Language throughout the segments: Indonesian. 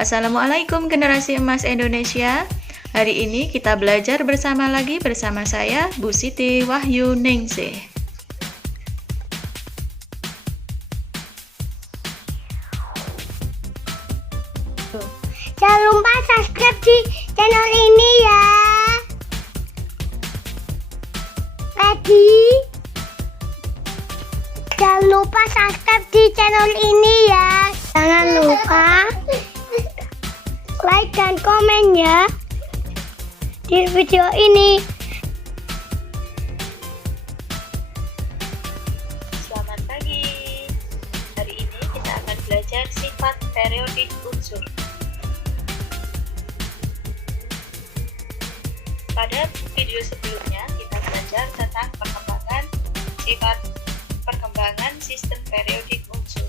Assalamualaikum generasi emas Indonesia. Hari ini kita belajar bersama saya, Bu Siti Wahyu Ningsih. Jangan lupa subscribe di channel ini ya. Ready? Jangan lupa subscribe di channel ini ya. Jangan lupa like dan komen ya di video ini. Selamat pagi. Hari ini kita akan belajar sifat periodik unsur. Pada video sebelumnya kita belajar tentang perkembangan sistem periodik unsur.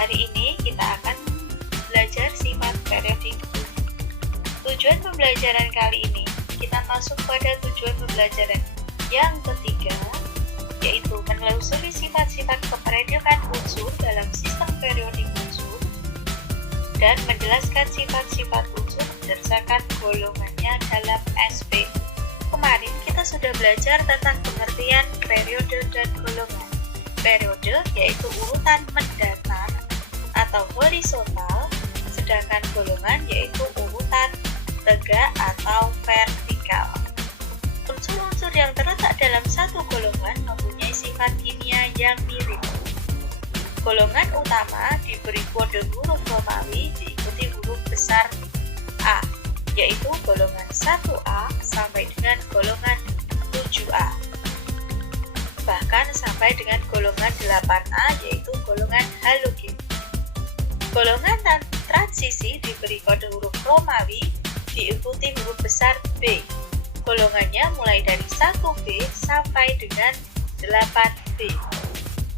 Hari ini kita akan belajar sifat periodik. Tujuan pembelajaran kali ini, kita masuk pada tujuan pembelajaran yang ketiga, yaitu menelusuri sifat-sifat keperiodikan unsur dalam sistem periodik unsur dan menjelaskan sifat-sifat unsur berdasarkan golongannya dalam SP. Kemarin kita sudah belajar tentang pengertian periode dan golongan. Periode yaitu urutan mendatar atau horizontal, sedangkan golongan yaitu urutan tegak atau vertikal. Unsur-unsur yang terletak dalam satu golongan mempunyai sifat kimia yang mirip. Golongan utama diberi kode huruf Romawi diikuti huruf besar A, yaitu golongan 1A sampai dengan golongan 7A. Bahkan sampai dengan golongan 8A yaitu golongan halogen. Golongan transisi diberi kode huruf Romawi diikuti huruf besar B. Golongannya mulai dari 1B sampai dengan 8B.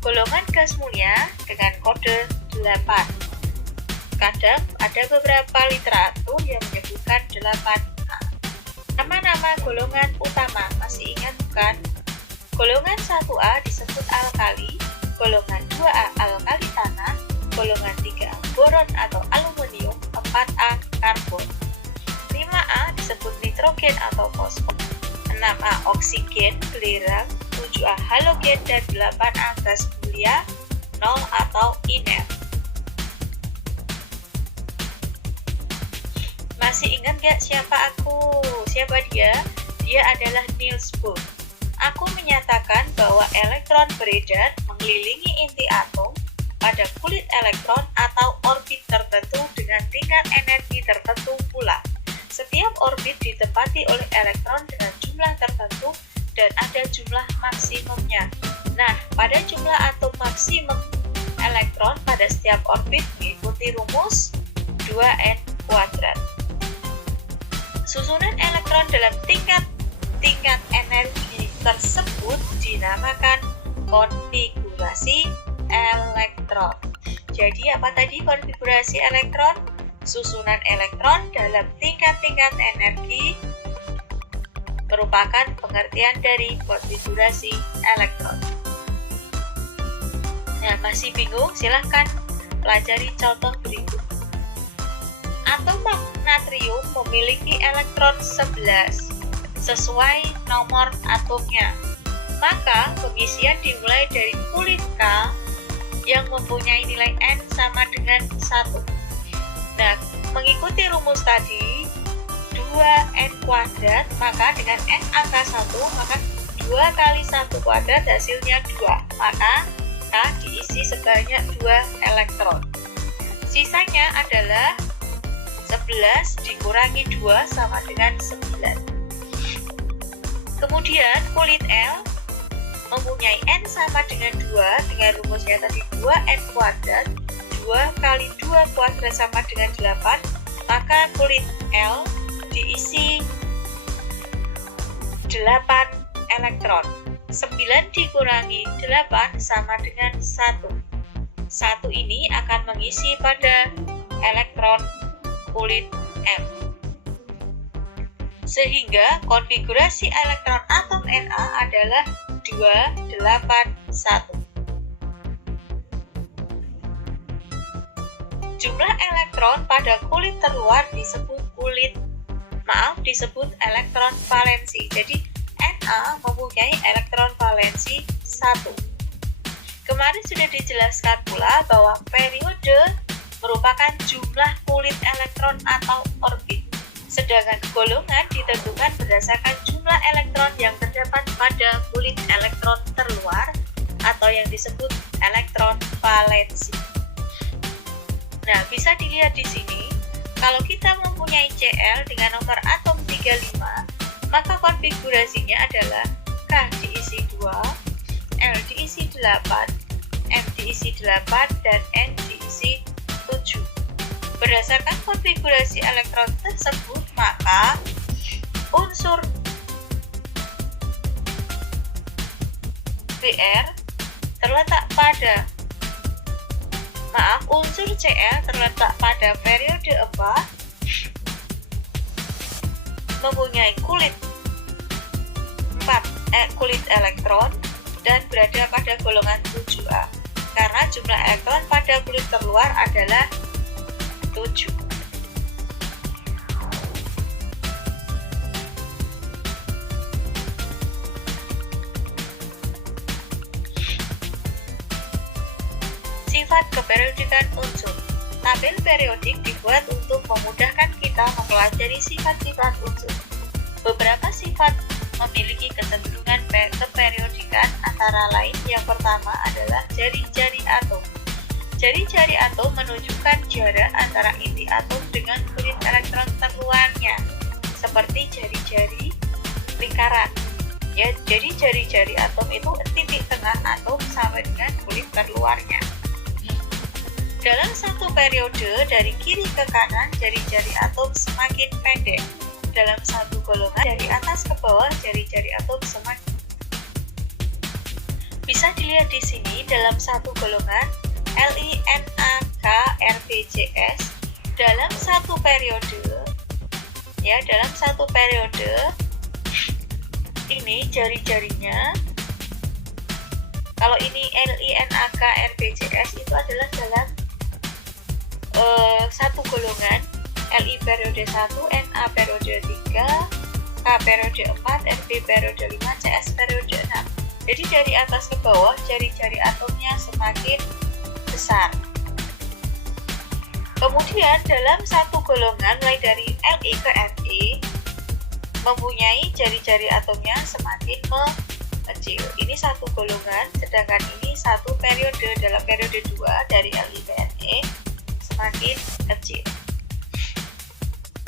Golongan gas mulia dengan kode 8. Kadang ada beberapa literatur yang menyebutkan 8A. Nama-nama golongan utama masih ingat bukan? Golongan 1A disebut alkali, golongan 2A alkali tanah, golongan 3A boron atau aluminium, 4A karbon. 5A disebut nitrogen atau fosfor, 6A oksigen, belerang, 7A halogen, dan 8A gas mulia, 0 atau inert. Masih ingat gak siapa aku? Siapa dia? Dia adalah Niels Bohr. Aku menyatakan bahwa elektron beredar mengelilingi inti atom pada kulit elektron atau orbit tertentu dengan tingkat energi tertentu pula. Setiap orbit ditempati oleh elektron dengan jumlah tertentu dan ada jumlah maksimumnya. Nah, pada jumlah atom maksimum elektron pada setiap orbit mengikuti rumus 2n². Susunan elektron dalam tingkat energi tersebut dinamakan konfigurasi elektron. Jadi apa tadi konfigurasi elektron? Susunan elektron dalam tingkat-tingkat energi merupakan pengertian dari konfigurasi elektron. Nah, masih bingung? Silahkan pelajari contoh berikut. Atom natrium memiliki elektron 11 sesuai nomor atomnya. Maka pengisian dimulai dari kulit K yang mempunyai nilai N sama dengan 1. Nah, mengikuti rumus tadi 2n², maka dengan N angka 1, maka 2 kali 1 kuadrat hasilnya 2. Maka K diisi sebanyak 2 elektron. Sisanya adalah 11 dikurangi 2 sama dengan 9. Kemudian kulit L mempunyai N sama dengan 2 dengan rumusnya tadi 2n², 2 kali 2 kuadrat sama dengan 8, maka kulit L diisi 8 elektron. 9 dikurangi 8 sama dengan 1. 1 ini akan mengisi pada elektron kulit M. Sehingga konfigurasi elektron atom Na adalah 281. Jumlah elektron pada kulit terluar disebut elektron valensi. Jadi Na mempunyai elektron valensi 1. Kemarin sudah dijelaskan pula bahwa periode merupakan jumlah kulit elektron atau orbit. Sedangkan golongan ditentukan berdasarkan jumlah elektron yang terdapat pada kulit elektron terluar atau yang disebut elektron valensi. Nah, bisa dilihat di sini, kalau kita mempunyai Cl dengan nomor atom 35, maka konfigurasinya adalah K diisi 2, L diisi 8, M diisi 8, dan N diisi 7. Berdasarkan konfigurasi elektron tersebut, maka unsur Br terletak pada unsur Cl terletak pada periode 4, mempunyai kulit elektron dan berada pada golongan 7A karena jumlah elektron pada kulit terluar adalah 7. Sifat keperiodikan unsur. Tabel periodik dibuat untuk memudahkan kita mempelajari sifat-sifat unsur. Beberapa sifat memiliki kecenderungan keperiodikan, antara lain yang pertama adalah jari-jari atom. Jari-jari atom menunjukkan jarak antara inti atom dengan kulit elektron terluarnya, seperti jari-jari lingkaran. Ya, jadi jari-jari atom itu titik tengah atom sampai dengan kulit terluarnya. Dalam satu periode dari kiri ke kanan, jari-jari atom semakin pendek. Dalam satu golongan dari atas ke bawah, jari-jari atom semakin. Bisa dilihat di sini dalam satu golongan LINAK-RBCS dalam satu periode. Ya, dalam satu periode ini jari-jarinya. Kalau ini LINAK-RBCS itu adalah dalam satu golongan, Li periode 1, Na periode 3, K periode 4, Rb periode 5, Cs periode 6. Jadi dari atas ke bawah jari-jari atomnya semakin besar. Kemudian dalam satu golongan mulai dari Li ke Re mempunyai jari-jari atomnya semakin mengecil. Ini satu golongan, sedangkan ini satu periode. Dalam periode 2 dari Li ke Ne semakin kecil.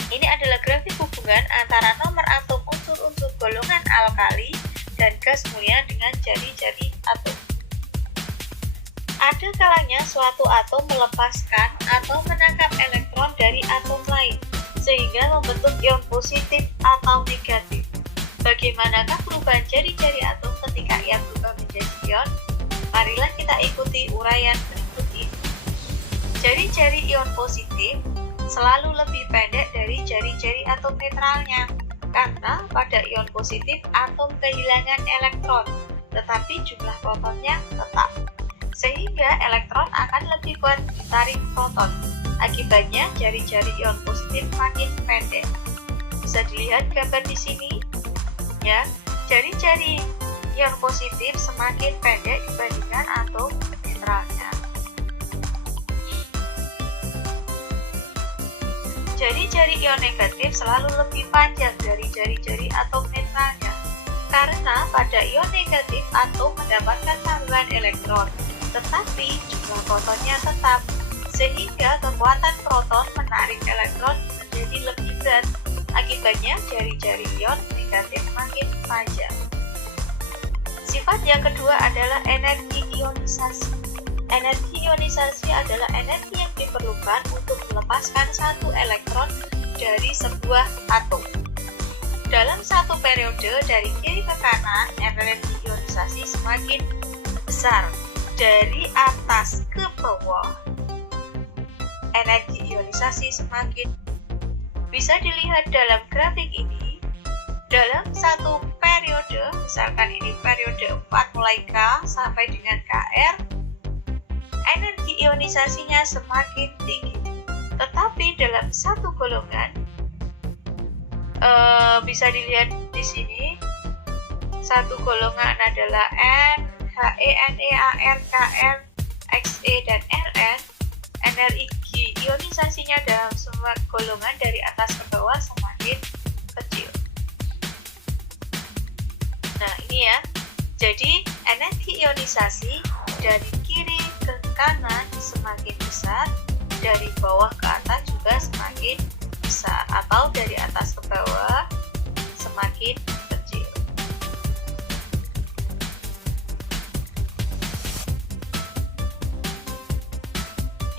Ini adalah grafik hubungan antara nomor atom unsur-unsur golongan alkali dan gas mulia dengan jari-jari atom. Ada kalanya suatu atom melepaskan atau menangkap elektron dari atom lain, sehingga membentuk ion positif atau negatif. Bagaimanakah perubahan jari-jari atom ketika ia berubah menjadi ion? Marilah kita ikuti uraian berikut ini. Jari-jari ion positif selalu lebih pendek dari jari-jari atom netralnya, karena pada ion positif atom kehilangan elektron, tetapi jumlah protonnya tetap, sehingga elektron akan lebih kuat ditarik proton. Akibatnya jari-jari ion positif makin pendek. Bisa dilihat gambar di sini, ya, jari-jari ion positif semakin pendek dibandingkan atom netralnya. Jari-jari ion negatif selalu lebih panjang dari jari-jari atom netralnya, karena pada ion negatif atom mendapatkan tambahan elektron, tetapi jumlah protonnya tetap, sehingga kekuatan proton menarik elektron menjadi lebih berat. Akibatnya jari-jari ion negatif makin panjang. Sifat yang kedua adalah energi ionisasi. Energi ionisasi adalah energi yang diperlukan untuk melepaskan satu elektron dari sebuah atom. Dalam satu periode dari kiri ke kanan, energi ionisasi semakin besar. Dari atas ke bawah, energi ionisasi semakin. Bisa dilihat dalam grafik ini, dalam satu periode, misalkan ini periode 4 mulai K sampai dengan Kr, energi ionisasinya semakin tinggi. satu golongan, bisa dilihat di sini. Satu golongan adalah N, He, Ne, Ar, Kr, Xe, dan Rn. Energi ionisasinya dalam semua golongan dari atas ke bawah semakin kecil. Nah, ini ya. Jadi, energi ionisasi dari kiri ke kanan semakin besar, dari bawah ke atas juga semakin besar, atau dari atas ke bawah semakin kecil.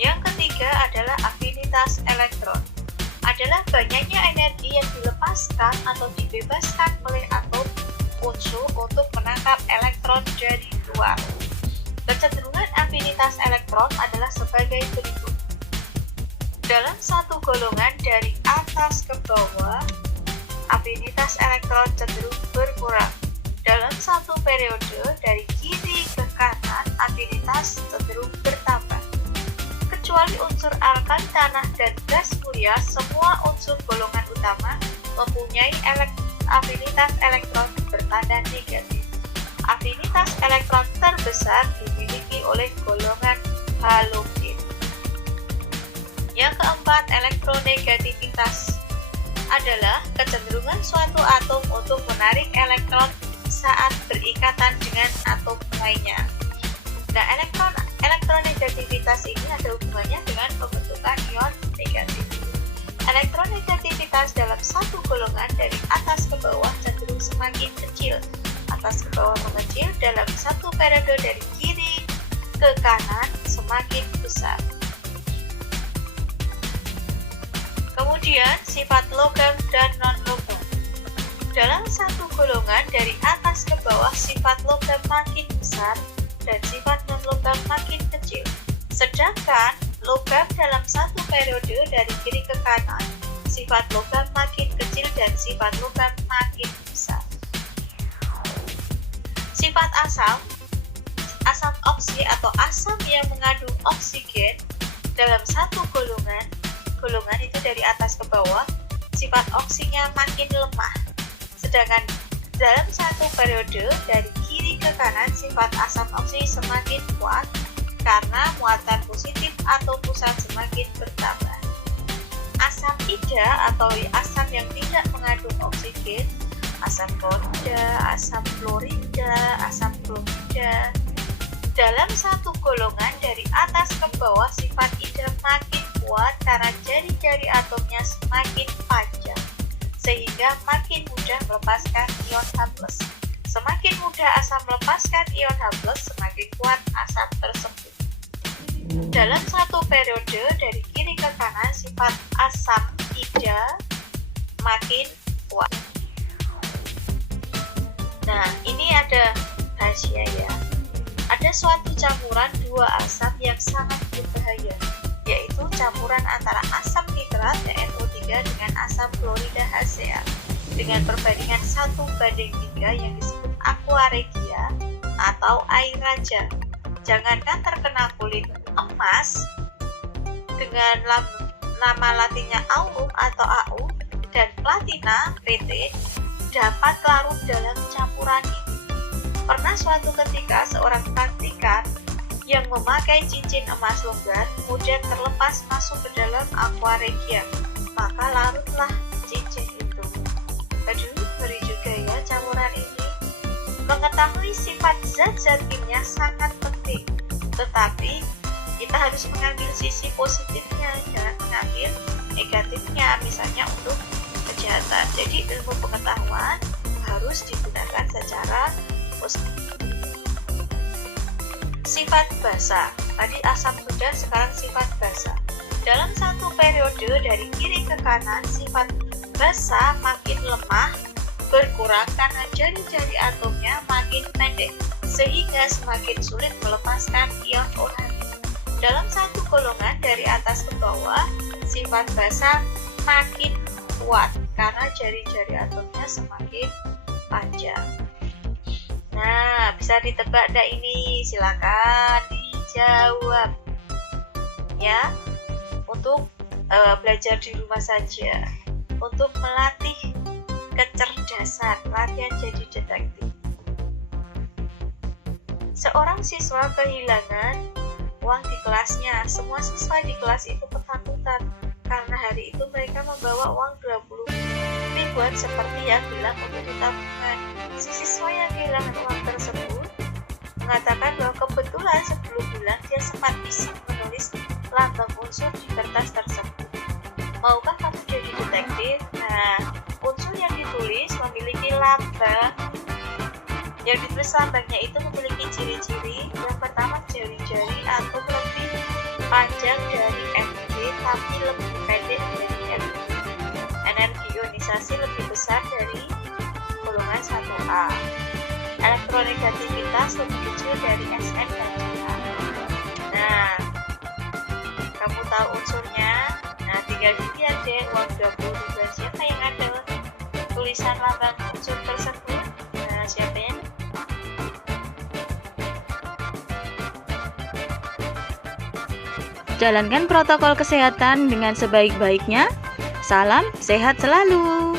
Yang ketiga adalah afinitas elektron. Adalah banyaknya energi yang dilepaskan atau dibebaskan oleh atom unsur untuk menangkap elektron dari luar. Kecenderungan afinitas elektron adalah sebagai berikut. Dalam satu golongan dari atas ke bawah, afinitas elektron cenderung berkurang. Dalam satu periode dari kiri ke kanan, afinitas cenderung bertambah. Kecuali unsur alkali tanah dan gas mulia, semua unsur golongan utama mempunyai afinitas elektron bertanda negatif. Afinitas elektron terbesar dimiliki oleh golongan halogen. Yang keempat, elektronegativitas adalah kecenderungan suatu atom untuk menarik elektron saat berikatan dengan atom lainnya. Nah, elektronegativitas ini ada hubungannya dengan pembentukan ion negatif. Elektronegativitas dalam satu golongan dari atas ke bawah cenderung semakin kecil. Atas ke bawah mengecil, dalam satu periode dari kiri ke kanan semakin besar. Kemudian, sifat logam dan non-logam. Dalam satu golongan dari atas ke bawah, sifat logam makin besar dan sifat non-logam makin kecil. Sedangkan logam dalam satu periode dari kiri ke kanan, sifat logam makin kecil dan sifat logam makin besar. Sifat asam, asam oksi atau asam yang mengandung oksigen dalam satu golongan itu dari atas ke bawah, sifat oksinya makin lemah. Sedangkan dalam satu periode dari kiri ke kanan, sifat asam oksi semakin kuat karena muatan positif atau pusat semakin bertambah. Asam ida atau asam yang tidak mengandung oksigen, asam klorida, asam fluorida, asam bromida. Dalam satu golongan dari atas ke bawah, sifat ida makin kuat karena jari-jari atomnya semakin panjang, sehingga makin mudah melepaskan ion H+. Semakin mudah asam melepaskan ion H+, semakin kuat asam tersebut. Dalam satu periode dari kiri ke kanan, sifat asam ida makin kuat. Nah, ini ada rahasia ya. Ada suatu campuran dua asam yang sangat berbahaya, yaitu campuran antara asam nitrat NO3 dengan asam klorida HCl dengan perbandingan 1:3 yang disebut aqua regia atau air raja. Jangankan terkena kulit emas dengan nama latinnya aurum atau AU dan platina PT dapat larut dalam campuran ini. Pernah suatu ketika seorang praktikan yang memakai cincin emas longgar kemudian terlepas masuk ke dalam aqua regia, maka larutlah cincin itu. Aduh, ngeri juga ya campuran ini. Mengetahui sifat zat-zat kimia sangat penting, tetapi kita harus mengambil sisi positifnya, jangan mengambil negatifnya, misalnya untuk kejahatan. Jadi ilmu pengetahuan harus digunakan secara positif. Sifat basa, tadi asam soda, sekarang sifat basa. Dalam satu periode dari kiri ke kanan, sifat basa makin lemah, berkurang karena jari-jari atomnya makin pendek, sehingga semakin sulit melepaskan ion OH. Dalam satu golongan dari atas ke bawah, sifat basa makin kuat karena jari-jari atomnya semakin panjang. Nah, bisa ditebak dah ini? Silakan dijawab. Ya, untuk belajar di rumah saja untuk melatih kecerdasan, latihan jadi detektif. Seorang siswa kehilangan uang di kelasnya. Semua siswa di kelas itu ketakutan karena hari itu mereka membawa uang 20 ribuan seperti yang bilang untuk tabungan. Si siswa yang kehilangan uang tersebut mengatakan bahwa kebetulan sebelum bulan dia sempat iseng menulis lambang unsur di kertas tersebut. Maukah kamu jadi detektif? Nah, unsur yang ditulis memiliki lambang. Yang ditulis lambangnya itu memiliki ciri-ciri. Yang pertama, jari-jari atom lebih panjang dari Mg tapi lebih pendek dari Mg. Energi ionisasi lebih besar dari golongan 1A. Elektronegativitas lebih kecil dari Sn dan Ca. Nah, kamu tahu unsurnya? Nah, tinggal dilihat deh uang 20 ribuan siapa yang ada tulisan lambang unsur tersebut. Nah, siapa yang Jalankan protokol kesehatan dengan sebaik-baiknya. Salam sehat selalu.